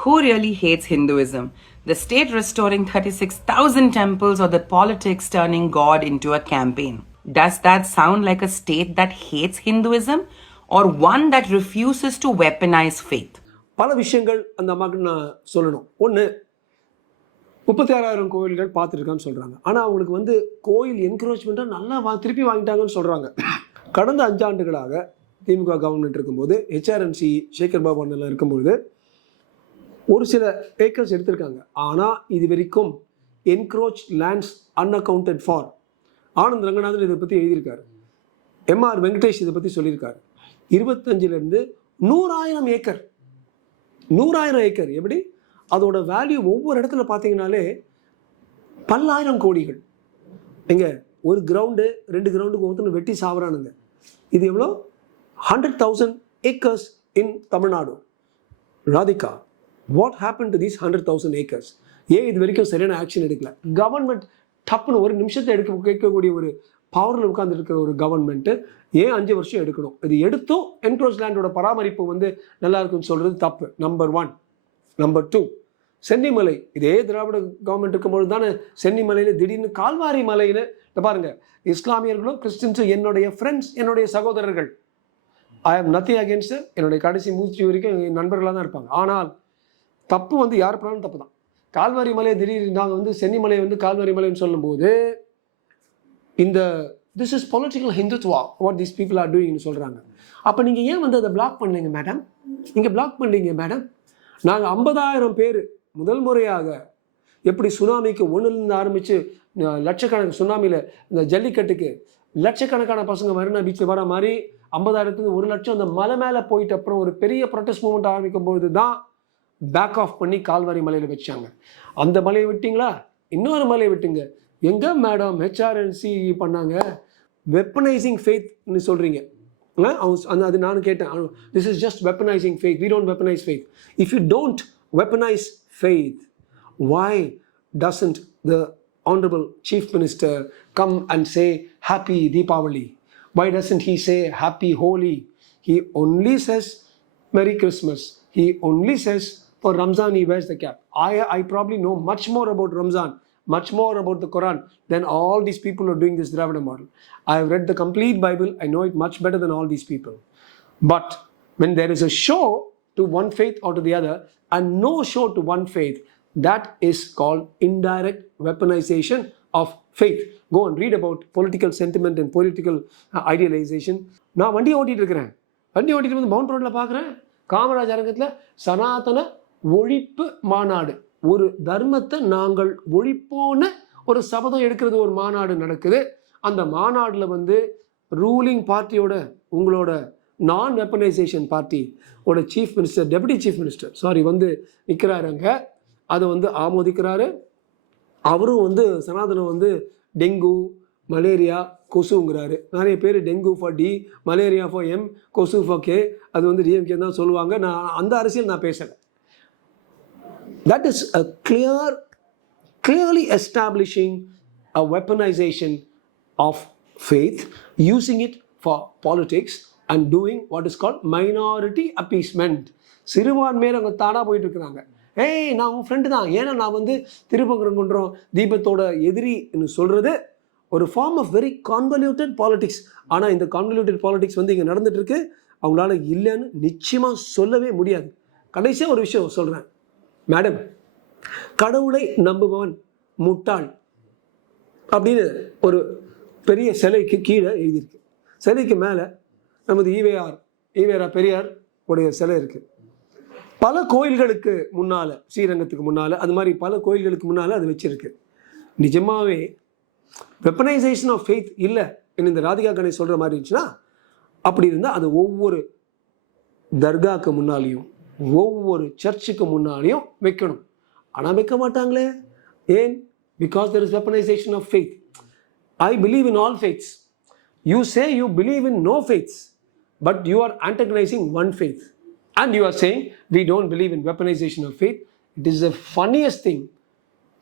Who really hates Hinduism? The state restoring 36,000 temples or the politics turning God into a campaign? Does that sound like a state that hates Hinduism or one that refuses to weaponize faith? பல விஷயங்கள் அந்த அம்மாவுக்கு நான் சொல்லணும். ஒன்று, 36,000 கோயில்கள் பார்த்துருக்கான்னு சொல்கிறாங்க. ஆனால் அவங்களுக்கு வந்து கோயில் என்கரேஜ்மெண்ட்டாக நல்லா திருப்பி வாங்கிட்டாங்கன்னு சொல்கிறாங்க. கடந்த 5 ஆண்டுகளாக திமுக கவர்மெண்ட் இருக்கும்போது, ஹெச்ஆர்என்சி சேகர் பாபு அண்ணனில் இருக்கும்போது ஒரு சில ஏக்கர்ஸ் எடுத்திருக்காங்க. ஆனால் இது வரைக்கும் encroach lands unaccounted for. Anand Ranganathan இதை பற்றி எழுதியிருக்காரு. எம்ஆர் வெங்கடேஷ் இதை பற்றி சொல்லியிருக்காரு. 25லேருந்து 100,000 ஏக்கர் 100,000 ஏக்கர் எப்படி அதோட வேல்யூ ஒவ்வொரு இடத்துல பார்த்தீங்கன்னாலே பல்லாயிரம் கோடிகள். எங்கே ஒரு கிரவுண்டு 2 கிரவுண்டுக்கு ஒருத்தர் வெட்டி சாவறானுங்க. இது எவ்வளோ? 100,000 acres in Tamil Nadu. Radhika, what happen to these 100,000 acres? ஏன் இது வரைக்கும் சரியான ஆக்ஷன் எடுக்கல? கவர்மெண்ட் டப்புன்னு ஒரு நிமிஷத்தை கேட்கக்கூடிய ஒரு பவரில் உட்கார்ந்து இருக்கிற ஒரு கவர்மெண்ட்டு ஏன் 5 வருஷம் எடுக்கணும்? இது எடுத்தும் என்க்ரோச் லேண்டோட பராமரிப்பு வந்து நல்லா இருக்குன்னு சொல்கிறது தப்பு. நம்பர் 1. நம்பர் 2, சென்னிமலை. இதே திராவிட கவர்மெண்ட் இருக்கும்போது தானே சென்னிமலையில் திடீர்னு கால்வாரி மலையில் பாருங்க, இஸ்லாமியர்களும் கிறிஸ்டின்ஸும் என்னுடைய ஃப்ரெண்ட்ஸ், என்னுடைய சகோதரர்கள். I have nothing against. என்னுடைய கடைசி மூச்சு வரைக்கும் என் நண்பர்களாக தான் இருப்பாங்க. ஆனால் தப்பு வந்து யார் பண்ணாலும் தப்பு தான். கால்வாரி மலையை திடீர்னு நாங்கள் வந்து சென்னிமலை வந்து கால்வாரி மலைன்னு சொல்லும்போது இந்த this is political Hindutva what these people are டூயிங்னு சொல்கிறாங்க. அப்போ நீங்கள் ஏன் வந்து அதை பிளாக் பண்ணீங்க மேடம்? நீங்கள் பிளாக் பண்ணீங்க மேடம். நாங்கள் 50,000 பேர் முதல் முறையாக எப்படி சுனாமிக்கு 1லேருந்து ஆரம்பித்து லட்சக்கணக்கு சுனாமியில் இந்த ஜல்லிக்கட்டுக்கு லட்சக்கணக்கான பசங்க மரீனா பீச்சில் வர மாதிரி 50,000த்துக்கு 1 லட்சம் அந்த மலை மேலே போயிட்டு அப்புறம் ஒரு பெரிய ப்ரொட்டஸ்ட் மூவ்மெண்ட் ஆரம்பிக்கும் பொழுது தான் பேக் ஆஃப் பண்ணி கால்வாரி மலையில் வச்சாங்க. அந்த மலையை விட்டீங்களா? இன்னொரு மலையை விட்டுங்க. எங்கே மேடம் ஹெச்ஆர்என்சி பண்ணாங்க? வெப்பனைசிங் ஃபெய்த்னு சொல்கிறீங்க. அது நானும் கேட்டேன். This is just weaponising faith. We don't weaponise faith. If you don't weaponise faith, why doesn't the honorable chief minister come and say happy Deepavali? Why doesn't he say happy Holi? He only says Merry Christmas. He only says for Ramzan he wears the cap. I probably know much more about Ramzan, much more about the Quran than all these people who are doing this Dravida model. I have read the complete Bible. I know it much better than all these people. But when there is a show to one faith or to the other and no show to one faith, that is called indirect weaponization of faith. Go and read about political sentiment and political idealization. நான் வண்டி ஓட்டிகிட்டு இருக்கிறேன். வண்டி ஓட்டிகிட்டு வந்து mount ரோட்டில் பார்க்குறேன், காமராஜ் அரங்கத்தில் சனாதன ஒழிப்பு மாநாடு, ஒரு தர்மத்தை நாங்கள் ஒழிப்போன்னு ஒரு சபதம் எடுக்கிறது ஒரு மாநாடு நடக்குது. அந்த மாநாட்டில் வந்து ரூலிங் பார்ட்டியோட உங்களோட நான் வெப்பனைசேஷன் பார்ட்டியோட chief minister, deputy chief minister வந்து நிற்கிறாருங்க. அதை வந்து ஆமோதிக்கிறாரு. அவரும் வந்து சனாதனம் வந்து டெங்கு, மலேரியா, கொசுங்கிறாரு. நிறைய பேர் dengue for D, malaria for M, கொசு ஃபார் கே. அது வந்து டிஎம்கே தான் சொல்லுவாங்க. நான் அந்த அரசியல் நான் பேசலை. That is a clearly establishing a weaponization of faith, using it for politics and doing what is called minority appeasement. சிறுபான்மையர் அவங்க தானாக போயிட்டு இருக்கிறாங்க. ஏய், நான் உன் ஃப்ரெண்டு தான், ஏன்னா நான் வந்து திருப்பரங்குன்றம் தீபத்தோட எதிரின்னு சொல்கிறது ஒரு ஃபார்ம் ஆஃப் வெரி கான்வல்யூட்டட் பாலிடிக்ஸ். ஆனால் இந்த கான்வல்யூட்டட் பாலிடிக்ஸ் வந்து இங்கே நடந்துட்டு இருக்கு. அவங்களால இல்லைன்னு நிச்சயமாக சொல்லவே முடியாது. கடைசியாக ஒரு விஷயம் சொல்கிறேன் மேடம். கடவுளை நம்புபவன் முட்டாள் அப்படின்னு ஒரு பெரிய சிலைக்கு கீழே எழுதியிருக்கு. சிலைக்கு மேலே நமது ஈவேரா பெரியார் உடைய சிலை இருக்குது. பல கோயில்களுக்கு முன்னால், ஸ்ரீரங்கத்துக்கு முன்னால், அது மாதிரி பல கோயில்களுக்கு முன்னால் அது வச்சிருக்கு. நிஜமாகவே வெப்பனைசேஷன் ஆஃப் ஃபெய்த் இல்லை இந்த ராதிகா கணேஷ் சொல்கிற மாதிரி இருந்துச்சுன்னா, அப்படி இருந்தால் அது ஒவ்வொரு தர்காவுக்கு முன்னாலேயும் ஒவ்வொரு சர்ச்சுக்கு முன்னாலேயும் வைக்கணும். ஆனால் வைக்க மாட்டாங்களே. ஏன்? Because there is weaponisation of faith. I believe in all faiths. You say you believe in no faiths, but you are antagonizing one faith. And you are saying we don't believe in weaponization of faith. It is the funniest thing,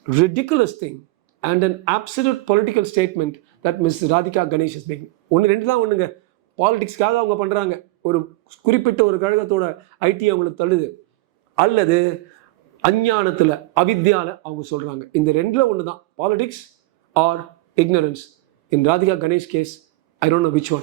ridiculous thing, and an absolute political statement that Ms. Radhika Ganesh is making. ஒன்று ரெண்டு தான் ஒன்றுங்க. பாலிடிக்ஸ்க்காக அவங்க பண்ணுறாங்க. ஒரு குறிப்பிட்ட ஒரு கழகத்தோட ID அவங்களுக்கு தள்ளுது, அல்லது அஞ்ஞானத்தில், அவித்யால அவங்க சொல்கிறாங்க. இந்த ரெண்டில் ஒன்று தான், politics or ignorance. In Radhika Ganesh case, I don't know which one.